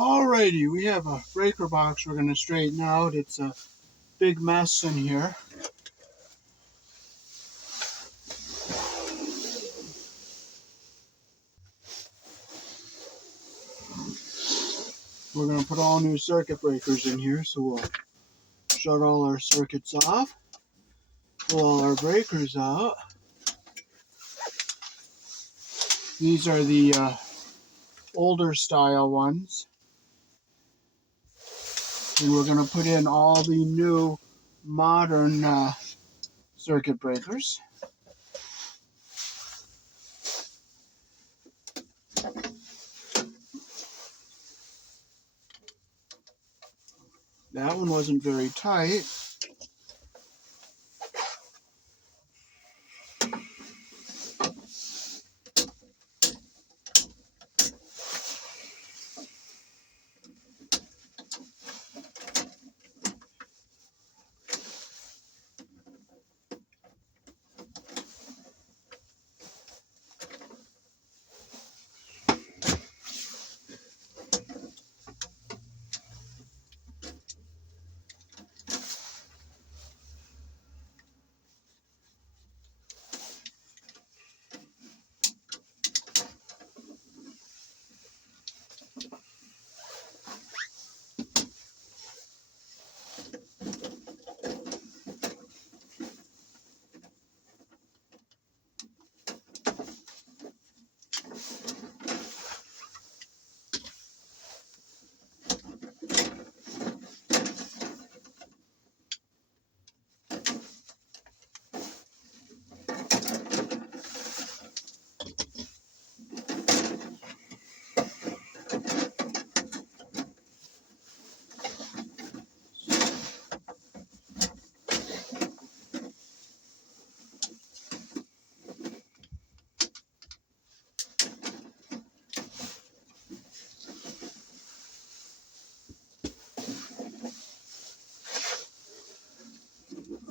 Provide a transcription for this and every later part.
Alrighty, we have a breaker box we're going to straighten out. It's a big mess in here. We're going to put all new circuit breakers in here, so we'll shut all our circuits off, pull all our breakers out. These are the older style ones. And we're going to put in all the new modern circuit breakers. That one wasn't very tight.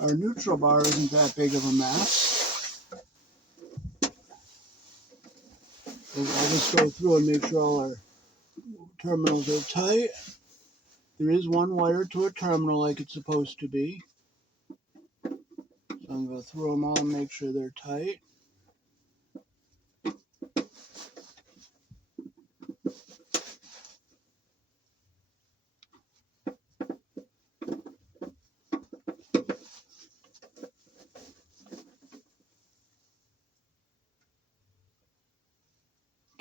Our neutral bar isn't that big of a mess. I'll just go through and make sure all our terminals are tight. There is one wire to a terminal like it's supposed to be. So I'm going to go through them all and make sure they're tight.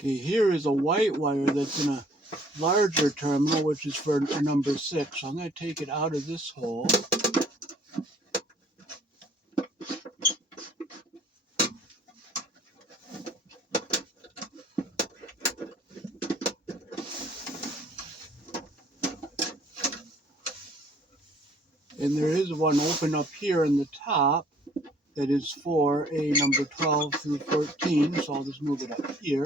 Okay, here is a white wire that's in a larger terminal, which is for number 6. So I'm going to take it out of this hole. And there is one open up here in the top that is for a number 12 through 14. So I'll just move it up here.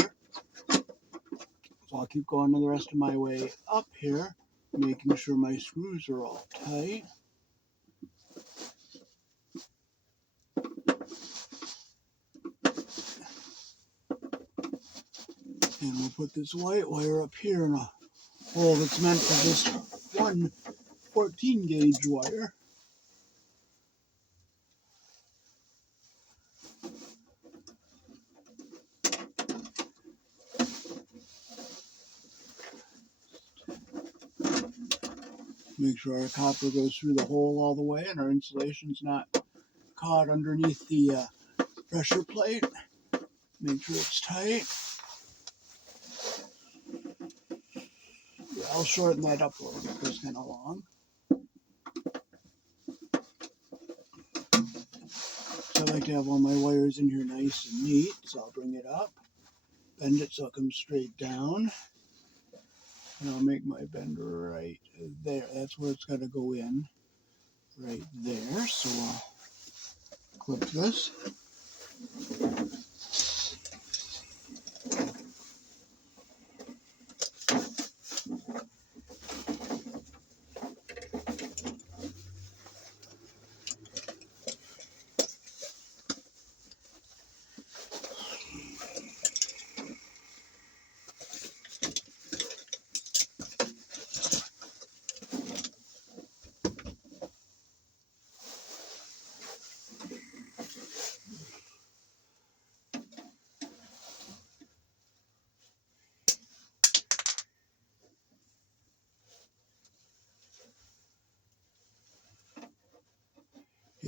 So I'll keep going the rest of my way up here, making sure my screws are all tight. And we'll put this white wire up here in a hole that's meant for this one 14 gauge wire. Make sure our copper goes through the hole all the way and our insulation's not caught underneath the pressure plate. Make sure it's tight. Yeah, I'll shorten that up a little bit, it's kind of long. So I like to have all my wires in here nice and neat, so I'll bring it up, bend it so it comes straight down, and I'll make my bender right there. That's where it's got to go in, right there. So I'll clip this.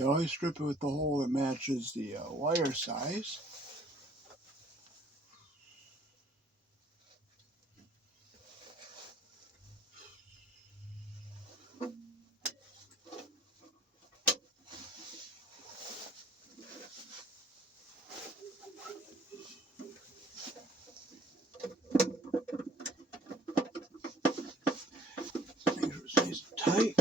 You always strip it with the hole that matches the wire size. Make sure it's nice and tight.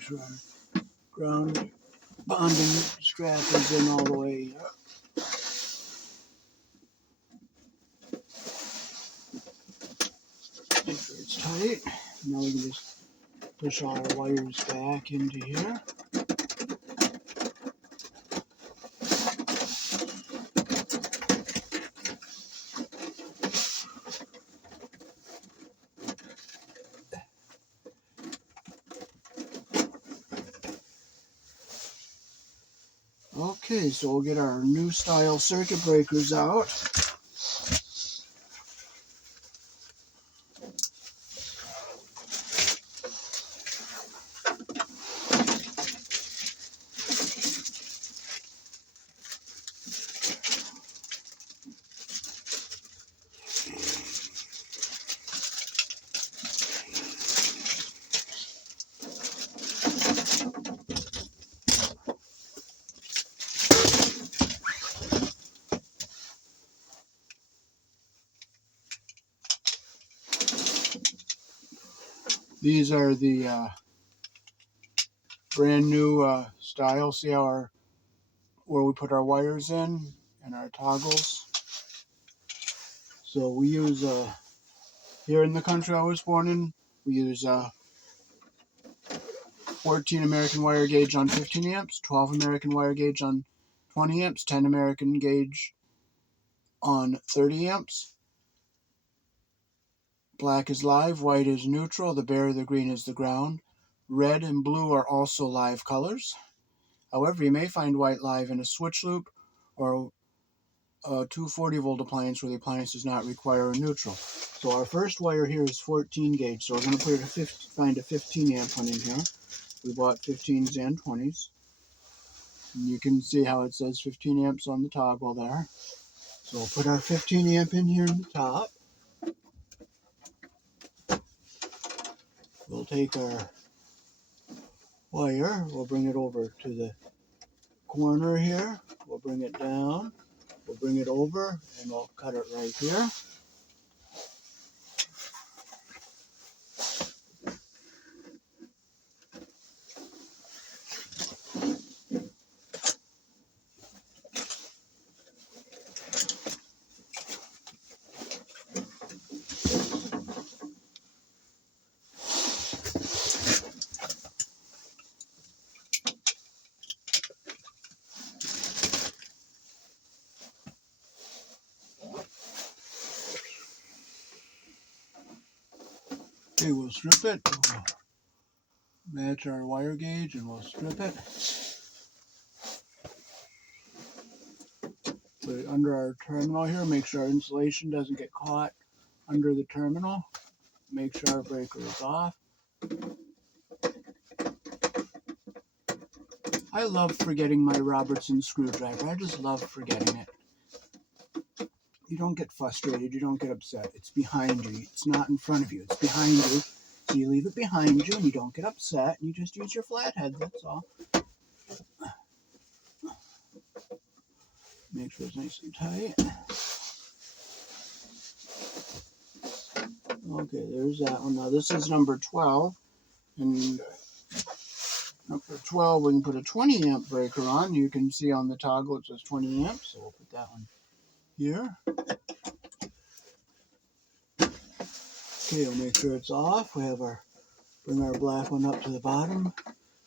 Make sure our ground bonding strap is in all the way up. Make sure it's tight. Now we can just push all our wires back into here. Okay, so we'll get our new style circuit breakers out. These are the brand new style. See how where we put our wires in and our toggles. So we use here in the country I was born in, we use 14 American wire gauge on 15 amps, 12 American wire gauge on 20 amps, 10 American gauge on 30 amps. Black is live, white is neutral, the bare, the green is the ground. Red and blue are also live colors. However, you may find white live in a switch loop or a 240 volt appliance where the appliance does not require a neutral. So our first wire here is 14 gauge, so we're going to put find a 15 amp one in here. We bought 15s and 20s. And you can see how it says 15 amps on the toggle there. So we'll put our 15 amp in here in the top. We'll take our wire, we'll bring it over to the corner here. We'll bring it down, we'll bring it over, and we'll cut it right here. Okay, we'll strip it. We'll match our wire gauge and we'll strip it. Put it under our terminal here. Make sure our insulation doesn't get caught under the terminal. Make sure our breaker is off. I love forgetting my Robertson screwdriver. I just love forgetting it. You don't get frustrated. You don't get upset. It's behind you. It's not in front of you. It's behind you. So you leave it behind you and you don't get upset. And you just use your flathead. That's all. Make sure it's nice and tight. Okay, there's that one. Now this is number 12. And number 12, we can put a 20 amp breaker on. You can see on the toggle it says 20 amps. So we'll put that one here. Okay, we'll make sure it's off. We have our Bring our black one up to the bottom,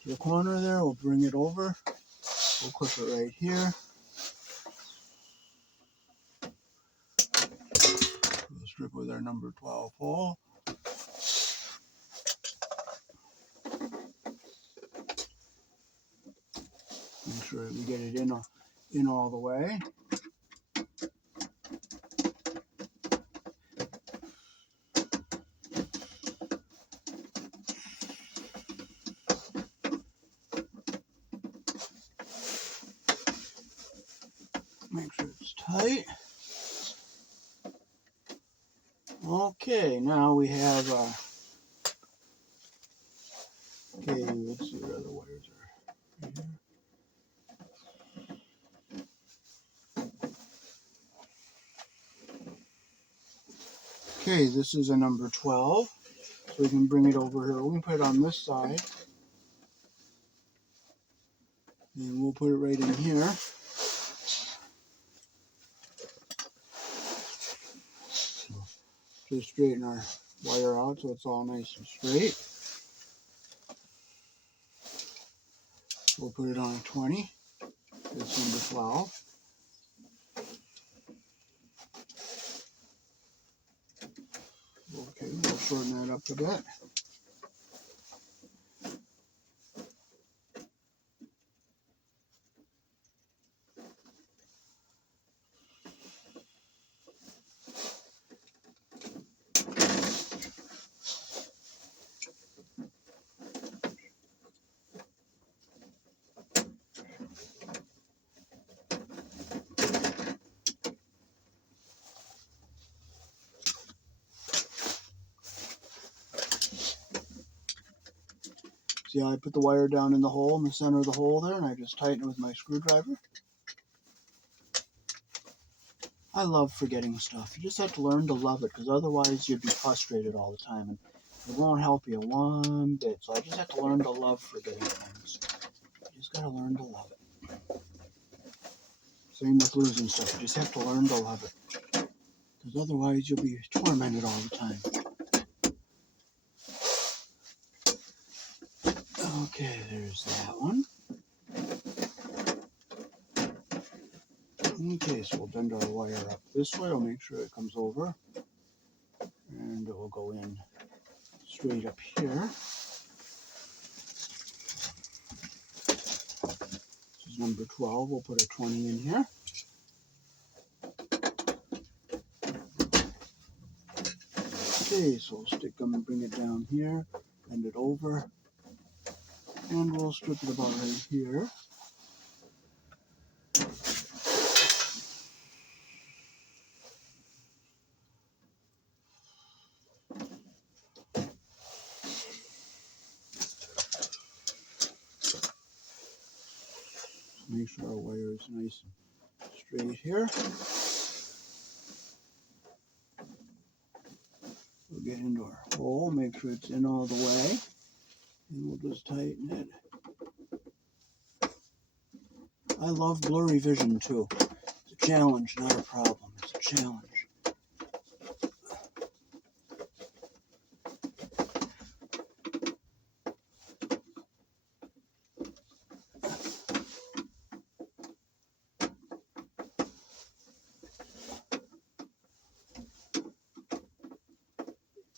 to the corner there. We'll bring it over. We'll clip it right here. We'll strip with our number 12 hole. Make sure we get it in all the way. Make sure it's tight. Okay, now we have, okay, let's see where the wires are. Right here. Okay, this is a number 12, so we can bring it over here. We can put it on this side, and we'll put it right in here. So just straighten our wire out so it's all nice and straight. We'll put it on a 20. It's number 12. Okay, we'll shorten that up a bit. See how I put the wire down in the hole, in the center of the hole there, and I just tighten it with my screwdriver? I love forgetting stuff. You just have to learn to love it, because otherwise you'd be frustrated all the time, and it won't help you one bit. So I just have to learn to love forgetting things. You just got to learn to love it. Same with losing stuff. You just have to learn to love it, because otherwise you'll be tormented all the time. Okay, there's that one. Okay, so we'll bend our wire up this way. We'll make sure it comes over. And it will go in straight up here. This is number 12. We'll put a 20 in here. Okay, so we'll stick them and bring it down here. Bend it over. And we'll strip it about right here. Make sure our wire is nice and straight here. We'll get into our hole, make sure it's in all the way, and we'll just tighten it. I love blurry vision too. It's a challenge, not a problem. It's a challenge.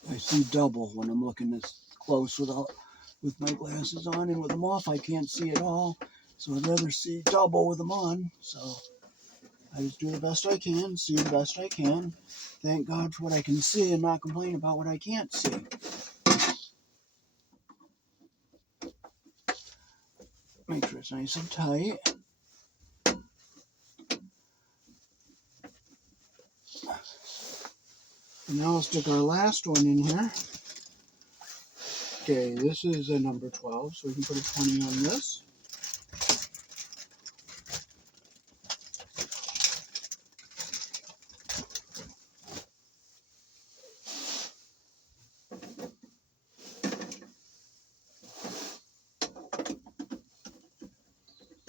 I see double when I'm looking this close with my glasses on, and with them off I can't see at all. So I'd rather see double with them on. So I just do the best I can, see the best I can. Thank God for what I can see and not complain about what I can't see. Make sure it's nice and tight. And now we'll stick our last one in here. Okay, this is a number 12, so we can put a 20 on this.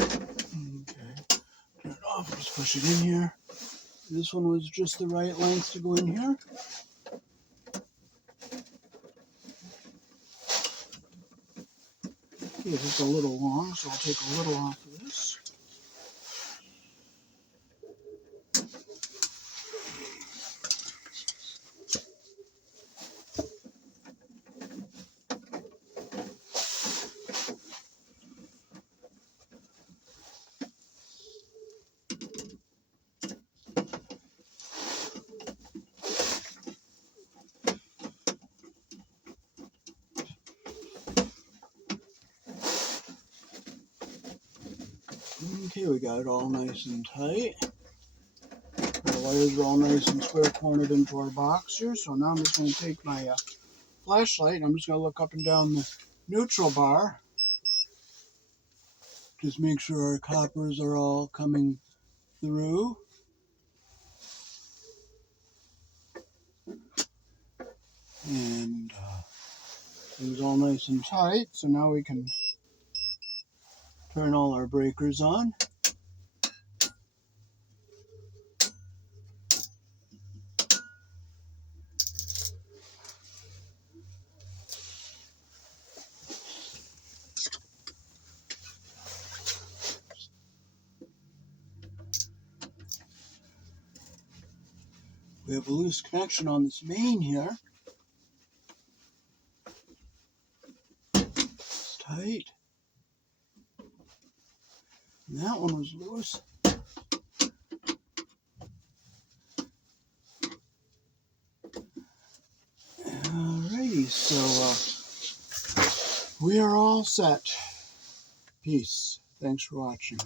Okay, turn it off, just push it in here. This one was just the right length to go in here. Okay, it's a little long, so I'll take a little off of this. Okay, we got it all nice and tight. The wires are all nice and square cornered into our box here. So now I'm just going to take my flashlight and I'm just going to look up and down the neutral bar. Just make sure our coppers are all coming through. And it was all nice and tight. So now we can turn all our breakers on. We have a loose connection on this main here. It's tight. And that one was loose. Alrighty, so we are all set. Peace. Thanks for watching.